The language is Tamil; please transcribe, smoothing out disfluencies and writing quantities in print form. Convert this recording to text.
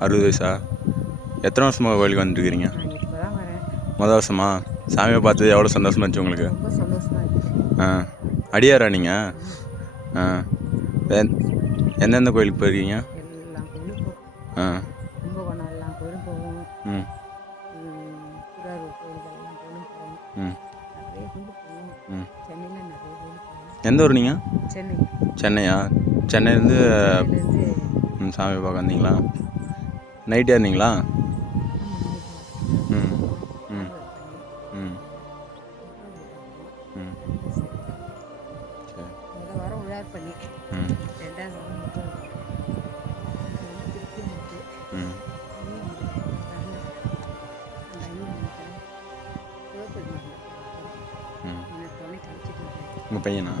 60 வயசா? எத்தனை வருஷமாக கோயிலுக்கு வந்துட்டுருக்கிறீங்க? நான் இப்போ தான் வரேன். மொதல் வருஷமா? சாமியை பார்த்து எவ்வளோ சந்தோஷமா இருந்துச்சு உங்களுக்கு? ரொம்ப சந்தோஷமாக இருக்குது. ஆ, அடியாரா நீங்கள்? ஆ, எந்தெந்த கோயிலுக்கு போயிருக்கீங்க? எல்லா கோயிலும் போவோம். ஆ, கும்பகோணம் எல்லா கோயிலும் போவோம். ம், திருவாரூர் கோயிலுக்கு எல்லா கோயிலும் போவோம். ம், நிறைய கோயிலுக்கு போவோம். ம். சென்னையில் நிறைய கோயிலுக்கு போவோம். எந்த ஊர் நீங்கள்? சென்னை. சென்னையா? சென்னையிலேருந்து சென்னையிலேருந்து சாமி பார்க்க வந்தீங்களா? நைட்டே இருந்தீங்களா? ம், ம், ம், ம். சரி. முதல் வாரம் உழார் பண்ணி ம், 2வது வாரம் திருப்தி ம். ம். எனக்கு துணை கழிச்சிட்டு உங்கள் பையனா?